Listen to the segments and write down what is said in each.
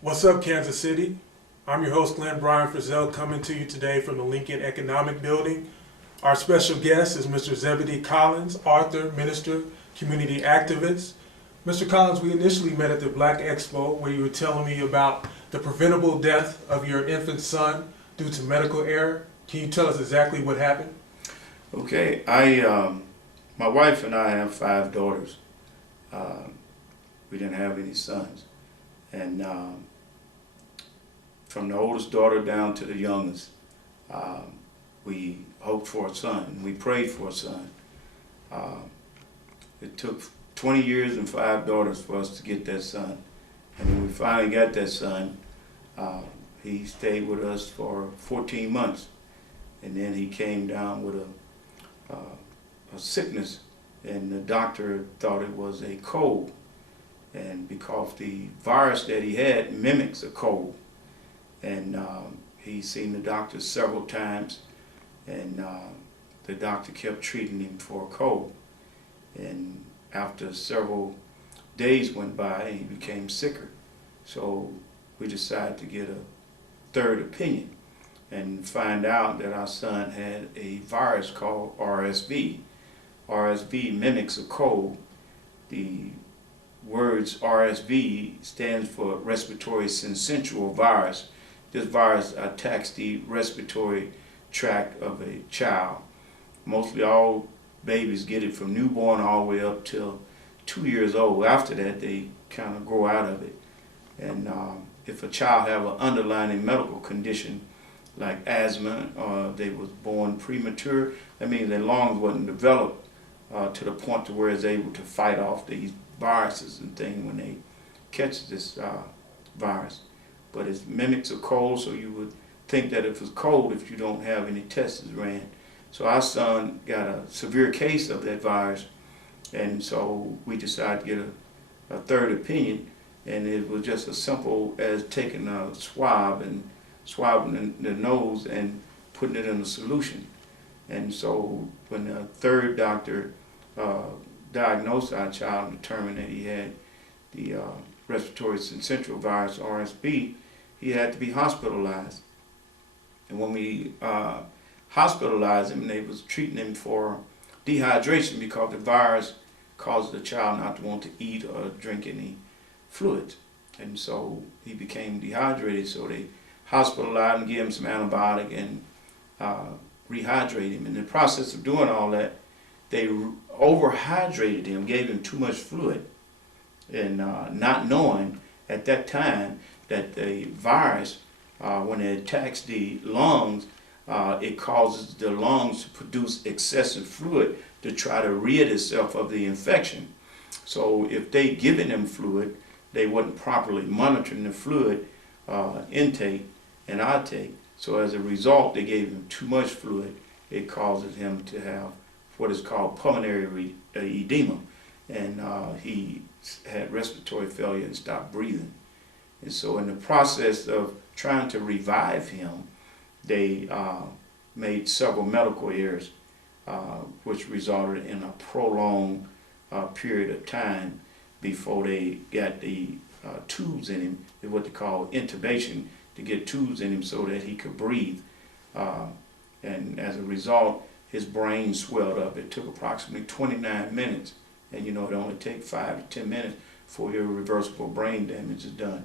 What's up, Kansas City? I'm your host, Glenn Brian Frizzell, coming to you today from the Lincoln Economic Building. Our special guest is Mr. Zebedee Collins, author, minister, community activist. Mr. Collins, we initially met at the Black Expo where you were telling me about the preventable death of your infant son due to medical error. Can you tell us exactly what happened? Okay, my wife and I have 5 daughters. We didn't have any sons. And from the oldest daughter down to the youngest, we hoped for a son. We prayed for a son. It took 20 years and 5 daughters for us to get that son. And when we finally got that son, he stayed with us for 14 months. And then he came down with a sickness, and the doctor thought it was a cold. And because the virus that he had mimics a cold. And he's seen the doctor several times, and the doctor kept treating him for a cold. And after several days went by, he became sicker. So we decided to get a third opinion and find out that our son had a virus called RSV. RSV mimics a cold. The words RSV stands for respiratory syncytial virus. This virus attacks the respiratory tract of a child. Mostly all babies get it from newborn all the way up till 2 years old. After that, they kind of grow out of it. And if a child have an underlying medical condition like asthma, or they was born premature, that means their lungs wasn't developed to the point to where it's able to fight off these viruses and things when they catch this virus. But it mimics a cold, so you would think that if it's cold, if you don't have any tests ran. So our son got a severe case of that virus, and so we decided to get a third opinion, and it was just as simple as taking a swab and swabbing the nose and putting it in a solution. And so when the third doctor diagnosed our child and determined that he had the respiratory syncytial virus, RSV, he had to be hospitalized. And when we hospitalized him, they was treating him for dehydration because the virus caused the child not to want to eat or drink any fluids. And so he became dehydrated, so they hospitalized him, gave him some antibiotic, and rehydrated him. In the process of doing all that, they overhydrated him, gave him too much fluid, and not knowing at that time that the virus, when it attacks the lungs, it causes the lungs to produce excessive fluid to try to rid itself of the infection. So if they given him fluid, they wasn't properly monitoring the fluid intake and outtake. So as a result, they gave him too much fluid. It causes him to have what is called pulmonary edema, and he had respiratory failure and stopped breathing. And so in the process of trying to revive him, they made several medical errors, which resulted in a prolonged period of time before they got the tubes in him, is what they call intubation, to get tubes in him so that he could breathe. And as a result, his brain swelled up. It took approximately 29 minutes, and you know it only takes 5 to 10 minutes before irreversible brain damage is done.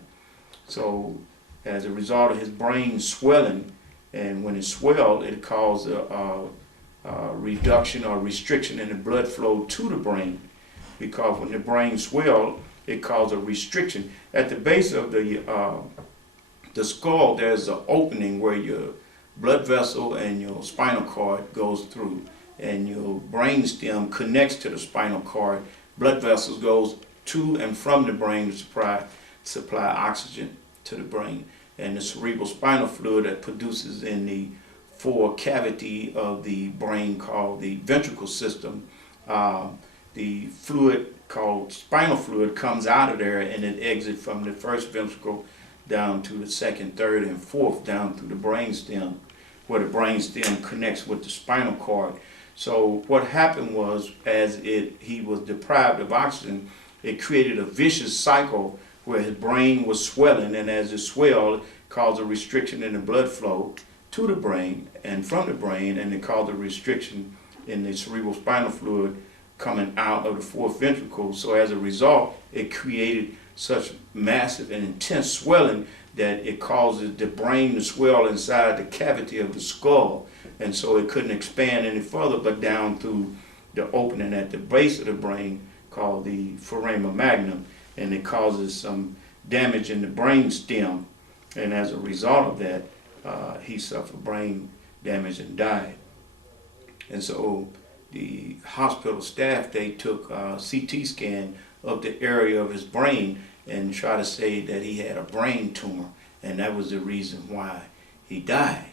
So as a result of his brain swelling, and when it swelled, it caused a reduction or restriction in the blood flow to the brain, because when the brain swelled, it caused a restriction. At the base of the skull, there's an opening where your blood vessel and your spinal cord goes through, and your brain stem connects to the spinal cord. Blood vessels goes to and from the brain to supply oxygen to the brain. And the cerebral spinal fluid that produces in the forecavity of the brain called the ventricle system, the fluid called spinal fluid comes out of there, and it exits from the first ventricle down to the second, third, and fourth down through the brain stem, where the brain stem connects with the spinal cord So what happened was, he was deprived of oxygen, it created a vicious cycle where his brain was swelling, and as it swelled, it caused a restriction in the blood flow to the brain and from the brain, and it caused a restriction in the cerebral spinal fluid coming out of the fourth ventricle. So as a result, it created such massive and intense swelling that it causes the brain to swell inside the cavity of the skull, and so it couldn't expand any further but down through the opening at the base of the brain called the foramen magnum, and it causes some damage in the brain stem, and as a result of that, he suffered brain damage and died. And so the hospital staff, they took a CT scan of the area of his brain and tried to say that he had a brain tumor, and that was the reason why he died.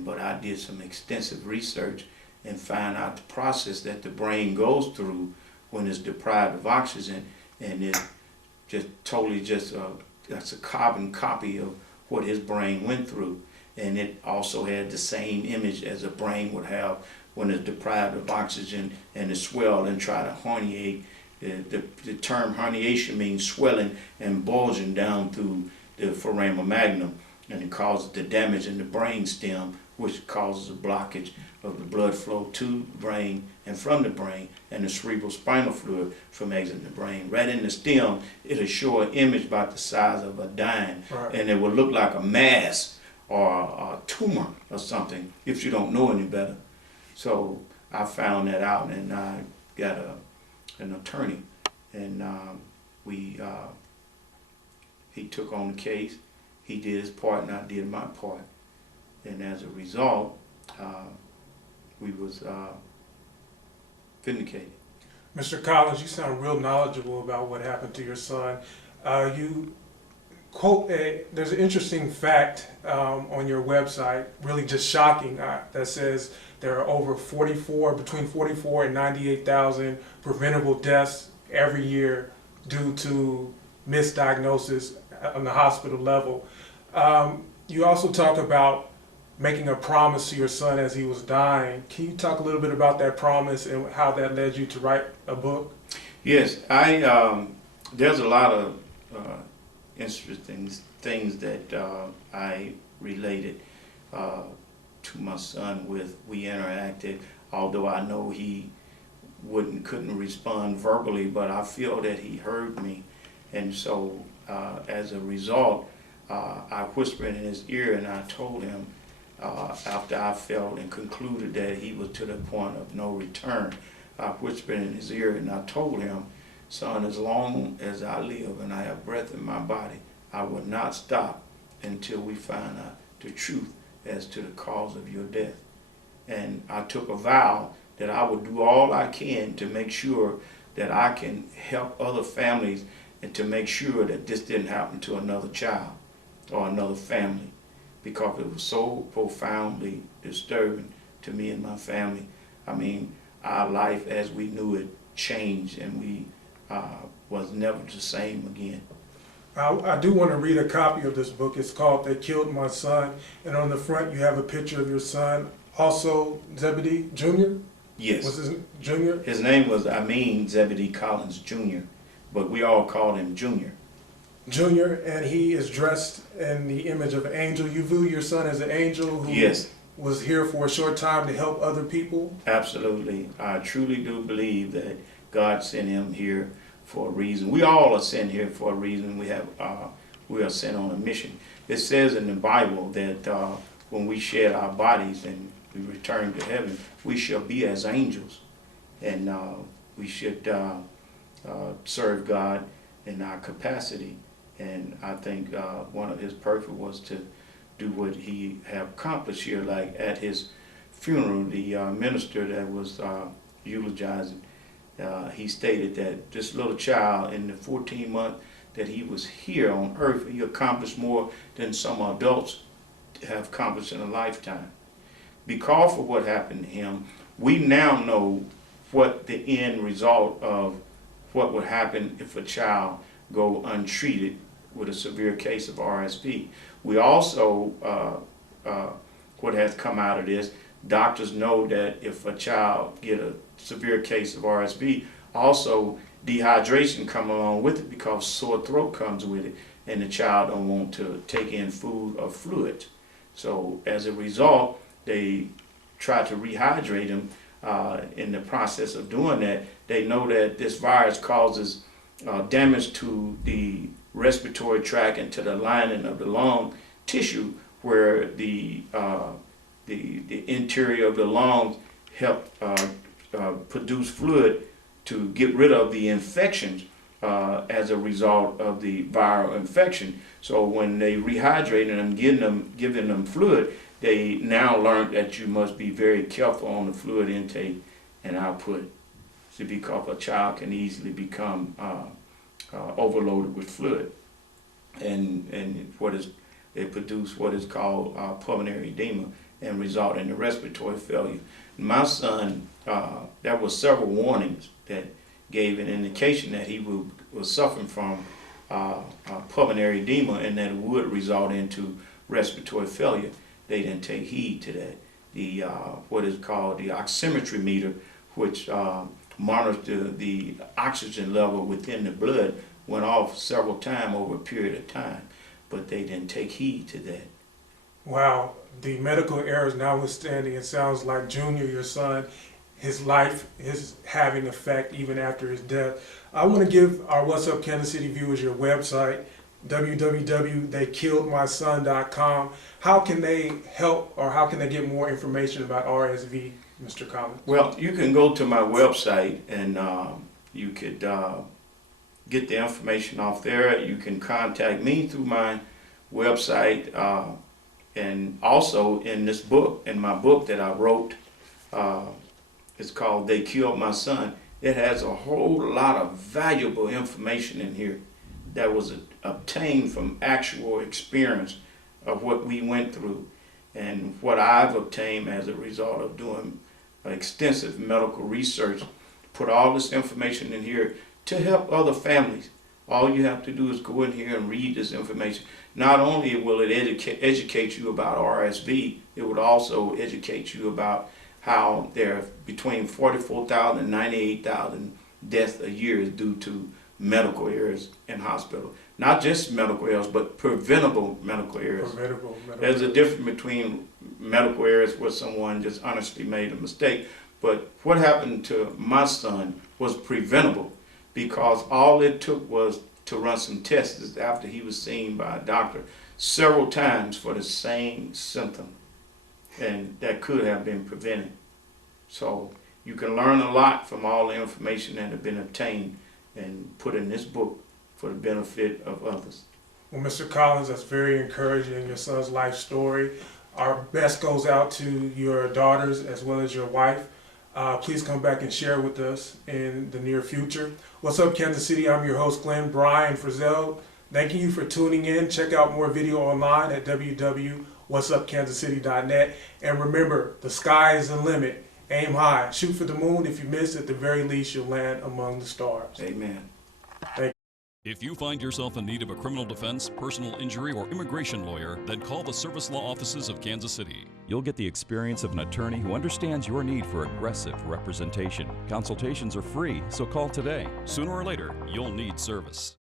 But I did some extensive research and found out the process that the brain goes through when it's deprived of oxygen, and it that's a carbon copy of what his brain went through. And it also had the same image as a brain would have when it's deprived of oxygen and it's swelled and try to herniate. The term herniation means swelling and bulging down through the foramen magnum, and it causes the damage in the brain stem, which causes a blockage of the blood flow to the brain and from the brain, and the cerebral spinal fluid from exiting the brain. Right in the stem, it'll show an image about the size of a dime, Right. and it will look like a mass or a tumor or something if you don't know any better. So I found that out, and I got an attorney, and he took on the case. He did his part, and I did my part. And as a result, we was vindicated. Mr. Collins, you sound real knowledgeable about what happened to your son. You quote there's an interesting fact on your website, really just shocking, that says there are over between 44 and 98,000 preventable deaths every year due to misdiagnosis on the hospital level. You also talk about making a promise to your son as he was dying. Can you talk a little bit about that promise and how that led you to write a book? Yes, there's a lot of interesting things that I related to my son with. We interacted, although I know he couldn't respond verbally, but I feel that he heard me. And so as a result, I whispered in his ear, and I told him, after I felt and concluded that he was to the point of no return, I whispered in his ear and I told him, son, as long as I live and I have breath in my body, I will not stop until we find out the truth as to the cause of your death. And I took a vow that I would do all I can to make sure that I can help other families and to make sure that this didn't happen to another child or another family, because it was so profoundly disturbing to me and my family. I mean, our life as we knew it changed, and we was never the same again. I do want to read a copy of this book. It's called They Killed My Son, and on the front you have a picture of your son, also Zebedee Jr.? Yes. Was his Junior? His name was Zebedee Collins Jr., but we all called him Junior. Junior, and he is dressed in the image of an angel. You view your son as an angel who Yes. was here for a short time to help other people? Absolutely. I truly do believe that God sent him here for a reason. We all are sent here for a reason. We are sent on a mission. It says in the Bible that when we shed our bodies and we return to heaven, we shall be as angels, and we should serve God in our capacity. And I think one of his purpose was to do what he have accomplished here. Like at his funeral, the minister that was eulogizing, he stated that this little child, in the 14 months that he was here on earth, he accomplished more than some adults have accomplished in a lifetime. Because of what happened to him, we now know what the end result of what would happen if a child go untreated with a severe case of RSV. We also, what has come out of this, doctors know that if a child get a severe case of RSV, also dehydration come along with it because sore throat comes with it, and the child don't want to take in food or fluid. So as a result, they try to rehydrate them. In the process of doing that, they know that this virus causes damage to the respiratory tract and to the lining of the lung tissue, where the interior of the lungs help produce fluid to get rid of the infections as a result of the viral infection. So when they rehydrate them, giving them fluid, they now learn that you must be very careful on the fluid intake and output, so because a child can easily become overloaded with fluid, and they produce what is called pulmonary edema and result in the respiratory failure. My son, there were several warnings that gave an indication that he was suffering from pulmonary edema and that it would result into respiratory failure. They didn't take heed to that. The what is called the oximetry meter, which monitors the oxygen level within the blood, went off several times over a period of time, but they didn't take heed to that. Wow, the medical errors notwithstanding, it sounds like Junior, your son, his life is having effect even after his death. I want to give our What's Up Kansas City viewers your website, www.theykilledmyson.com. How can they help, or how can they get more information about RSV, Mr. Collins? Well, you can go to my website and you could get the information off there. You can contact me through my website, and also in this book, in my book that I wrote, it's called They Killed My Son. It has a whole lot of valuable information in here that was obtained from actual experience of what we went through and what I've obtained as a result of doing extensive medical research. Put all this information in here to help other families. All you have to do is go in here and read this information. Not only will it educate you about RSV, it would also educate you about how there are between 44,000 and 98,000 deaths a year is due to medical errors in hospital. Not just medical errors, but preventable medical errors. There's a difference between medical errors where someone just honestly made a mistake, but what happened to my son was preventable, because all it took was to run some tests after he was seen by a doctor several times for the same symptom, and that could have been prevented. So you can learn a lot from all the information that have been obtained and put in this book for the benefit of others. Well, Mr. Collins, that's very encouraging, your son's life story. Our best goes out to your daughters as well as your wife. Please come back and share with us in the near future. What's up, Kansas City? I'm your host, Glenn Bryan Frizzell. Thanking you for tuning in. Check out more video online at www.whatsupkansascity.net. And remember, the sky is the limit. Aim high. Shoot for the moon. If you miss, at the very least, you'll land among the stars. Amen. Thank you. If you find yourself in need of a criminal defense, personal injury, or immigration lawyer, then call the Service Law Offices of Kansas City. You'll get the experience of an attorney who understands your need for aggressive representation. Consultations are free, so call today. Sooner or later, you'll need service.